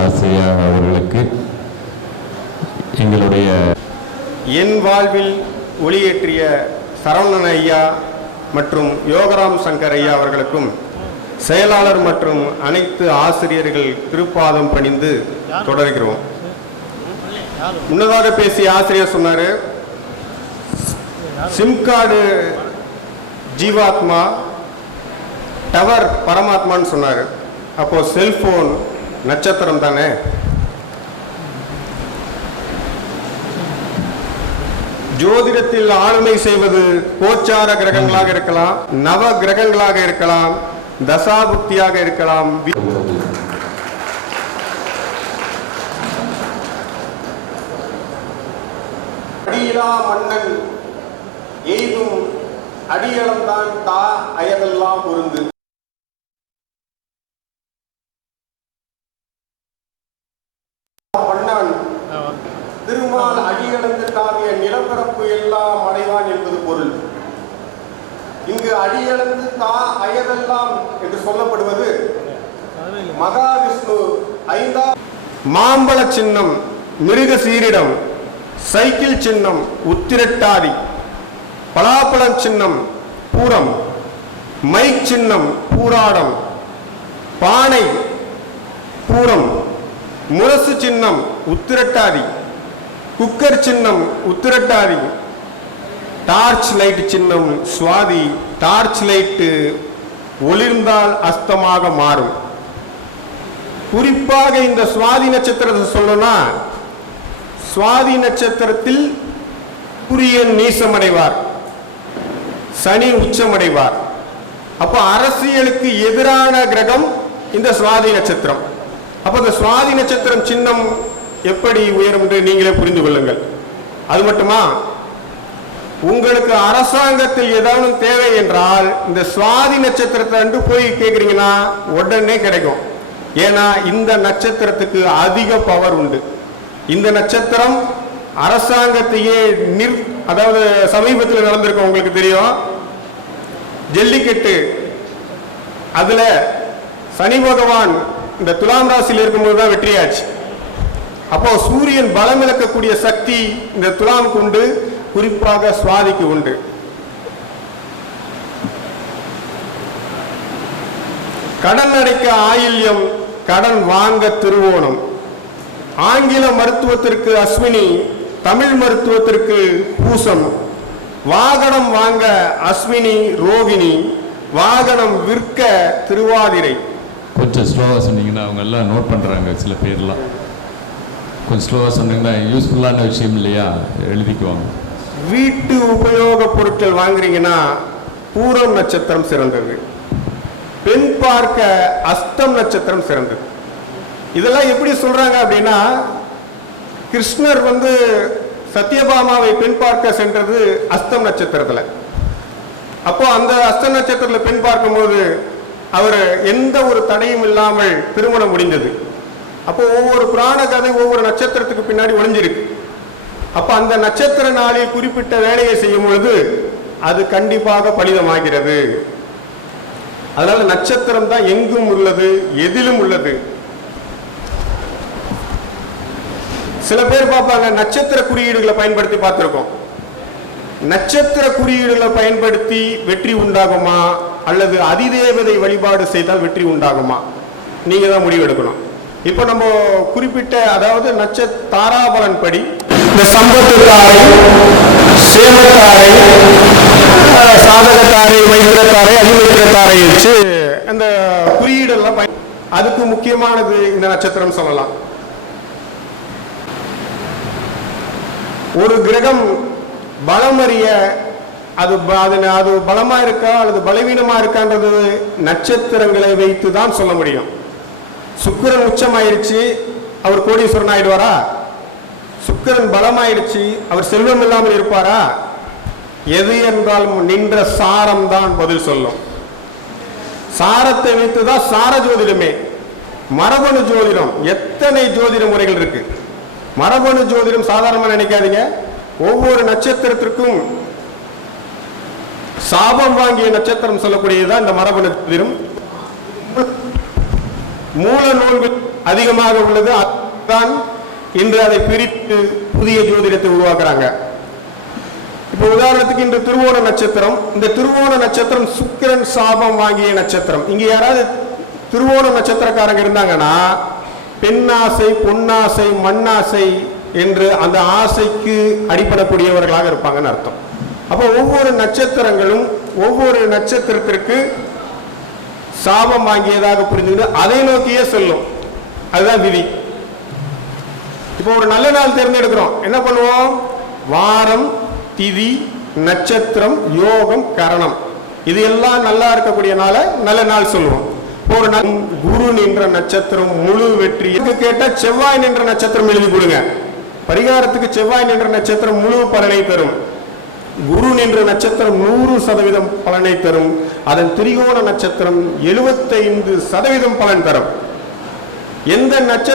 ஆசிரியர் அவர்களுக்கு எங்களுடைய என் வாழ்வில் ஒளியேற்றிய சரவணன் ஐயா மற்றும் யோகராம் சங்கர் ஐயா அவர்களுக்கும் செயலாளர் மற்றும் அனைத்து ஆசிரியர்கள் திருப்பாதம் பணிந்து தொடர்கிறோம். முன்னதாக பேசிய ஆசிரியர் சொன்னாரு சிம் கார்டு ஜீவாத்மா டவர் பரமாத்மான்னு சொன்னார். அப்போ செல்போன் நட்சத்திரம் தானே? ஜோதிடத்தில் ஆளுமை செய்வது கோச்சார கிரகங்களாக இருக்கலாம் நவ கிரகங்களாக இருக்கலாம் தசாபுக்தியாக இருக்கலாம். அடியிலா மன்னன் எய்தும் அடியளம்தான் தா அயதெல்லாம் பொருந்து மன்னன் திருமால் அடியடைந்து தாவிய நிலப்பரப்பு எல்லாம் அடைவான் என்பது பொருள். இங்கு அடியளந்து தா அயதெல்லாம் என்று சொல்லப்படுவது மகாவிஷ்ணு ஐந்தாம் மாம்பழ சின்னம் மிருக சீரிடம் சைக்கிள் சின்னம் உத்திரட்டாதி பலாப்பழம் சின்னம் பூரம் மைக் சின்னம் பூராடம் பானை பூரம் முரசு சின்னம் உத்திரட்டாதி. குக்கர் சின்னம் உத்திரட்டாதி டார்ச் லைட் சின்னம் சுவாதி டார்ச் லைட்டு ஒளிர்ந்தால் அஸ்தமாக மாறும். குறிப்பாக இந்த சுவாதி நட்சத்திரத்தை சொல்லணும்னா சுவாதி நட்சத்திரத்தில் குரியன் நீசமடைவார் சனி உச்சமடைவார். அப்போ அரசியலுக்கு எதிரான கிரகம் இந்த சுவாதி நட்சத்திரம். அப்போ இந்த சுவாதி நட்சத்திரம் சின்னம் எப்படி உயரும் என்று நீங்களே புரிந்து கொள்ளுங்கள். அது மட்டுமா? உங்களுக்கு அரசாங்கத்தில் ஏதாவது தேவை என்றால் இந்த சுவாதி நட்சத்திரத்தை அன்று போய் கேட்குறீங்கன்னா உடனே கிடைக்கும். ஏன்னா இந்த நட்சத்திரத்துக்கு அதிக பவர் உண்டு. இந்த நட்சத்திரம் அரசாங்கத்தையே நிர் அதாவது சமீபத்தில் நடந்திருக்கும் உங்களுக்கு தெரியும். ஜல்லிக்கட்டு. அதில் சனி பகவான் இந்த துலாம் ராசியில் இருக்கும்போது தான் வெற்றியாச்சு. அப்போ சூரியன் பலம் இழக்கக்கூடிய சக்தி இந்த துலாமுக்கு உண்டு குறிப்பாக சுவாதிக்கு உண்டு. கடன் அடைக்க ஆயில்யம் கடன் வாங்க திருவோணம். ஆங்கில மருத்துவத்திற்கு அஸ்வினி தமிழ் மருத்துவத்திற்கு பூசம். வாகனம் வாங்க அஸ்வினி ரோகிணி. வாகனம் விற்க திருவாதிரை. கொஞ்சம் ஸ்லோவாக சொன்னீங்கன்னா அவங்க எல்லாம் நோட் பண்ணுறாங்க சில பேர்லாம். கொஞ்சம் ஸ்லோவாக சொன்னீங்கன்னா யூஸ்ஃபுல்லான விஷயம் இல்லையா? எழுதிக்குவாங்க. வீட்டு உபயோக பொருட்கள் வாங்குறீங்கன்னா பூரம் நட்சத்திரம் சிறந்தது. பெண் பார்க்க அஸ்தம் நட்சத்திரம் சிறந்தது. இதெல்லாம் எப்படி சொல்றாங்க அப்படின்னா கிருஷ்ணர் வந்து சத்யபாமாவை பெண் பார்க்க சென்றது அஸ்தம் நட்சத்திரத்தில். அப்போ அந்த அஸ்த நட்சத்திரத்தில் பெண் பார்க்கும்போது அவர் எந்த ஒரு தடையும் இல்லாமல் திருமணம் முடிந்தது. அப்போ ஒவ்வொரு புராண கதை ஒவ்வொரு நட்சத்திரத்துக்கு பின்னாடி ஒளிஞ்சிருக்கு. அப்ப அந்த நட்சத்திர நாளில் குறிப்பிட்ட வேலையை செய்யும் பொழுது அது கண்டிப்பாக பலிதமாகிறது. அதனால நட்சத்திரம் தான் எங்கும் உள்ளது எதிலும் உள்ளது. சில பேர் பார்ப்பாங்க நட்சத்திர குறியீடுகளை பயன்படுத்தி பார்த்திருக்கோம். நட்சத்திர குறியீடுகளை பயன்படுத்தி வெற்றி உண்டாகுமா? அல்லது அதிதேவதை வழிபாடு செய்தால் வெற்றி உண்டாகுமா? நீங்க தான் முடிவு எடுக்கணும் இப்போ நம்ம குறிப்பிட்ட அதாவது நட்ச தாராபலன் படி இந்த சம்பத்துத்தாரை சேமத்தாரை சாதகத்தாரை வைத்திரத்தாரை அதிவைத்திரத்தாரை வச்சு அந்த குறியீடெல்லாம் பயன் அதுக்கு முக்கியமானது இந்த நட்சத்திரம் சொல்லலாம். ஒரு கிரகம் பலம் அறிய அது ப- அது அது பலமா இருக்கா அல்லது பலவீனமா இருக்கான்றது நட்சத்திரங்களை வைத்து தான் சொல்ல முடியும். சுக்கிரன் உச்சமாயிருச்சு அவர் கோடீஸ்வரன் ஆயிடுவாரா? சுக்கிரன் பலமாயிடுச்சு அவர் செல்வம் இல்லாமல் இருப்பாரா? எது என்றாலும் நின்ற சாரம் தான் பதில் சொல்லும். சாரத்தை வைத்து தான் சார ஜோதிடமே. மரபணு ஜோதிடம் எத்தனை ஜோதிட முறைகள் இருக்கு? மரபணு ஜோதிடம் சாதாரணமாக நினைக்காதீங்க. ஒவ்வொரு நட்சத்திரத்திற்கும் சாபம் வாங்கிய நட்சத்திரம் சொல்லக்கூடியதுதான் இந்த மரபணு ஜோதிடம். மூல நூல்கள் அதிகமாக உள்ளது. அதுதான் இன்று அதை பிரித்து புதிய ஜோதிடத்தை உருவாக்குறாங்க. இப்போ உதாரணத்துக்கு இன்று திருவோண நட்சத்திரம். இந்த திருவோண நட்சத்திரம் சுக்கிரன் சாபம் வாங்கிய நட்சத்திரம். இங்க யாராவது திருவோண நட்சத்திரக்காரங்க இருந்தாங்கன்னா பெண்ணாசை பொன்னாசை மண்ணாசை என்று அந்த ஆசைக்கு அடிப்படக்கூடியவர்களாக இருப்பாங்கன்னு அர்த்தம். அப்போ ஒவ்வொரு நட்சத்திரங்களும் ஒவ்வொரு நட்சத்திரத்திற்கு சாபம் வாங்கியதாக புரிஞ்சுக்கிட்டு அதை நோக்கியே செல்லும். அதுதான் விதி. இப்போ ஒரு நல்ல நாள் தேர்ந்தெடுக்கிறோம். என்ன பண்ணுவோம்? வாரம் திதி நட்சத்திரம் யோகம் கரணம். இது எல்லாம் நல்லா இருக்கக்கூடிய நாள நல்ல நாள் சொல்லுவோம். இப்போ ஒரு நாள் குரு நின்ற நட்சத்திரம் முழு வெற்றி. இதுக்கு கேட்டா செவ்வாய் நின்ற நட்சத்திரம் எழுதி கொடுங்க. பரிகாரத்துக்கு செவ்வாய் நின்ற நட்சத்திரம் முழு பலனை தரும். குரு நின்ற நட்சத்திரம் நூறு சதவீதம் பலனை தரும். அதன் திரிகோண நட்சத்திரம் எழுபத்தைந்து சதவீதம் பலன் தரும். எந்த நட்சத்திரம்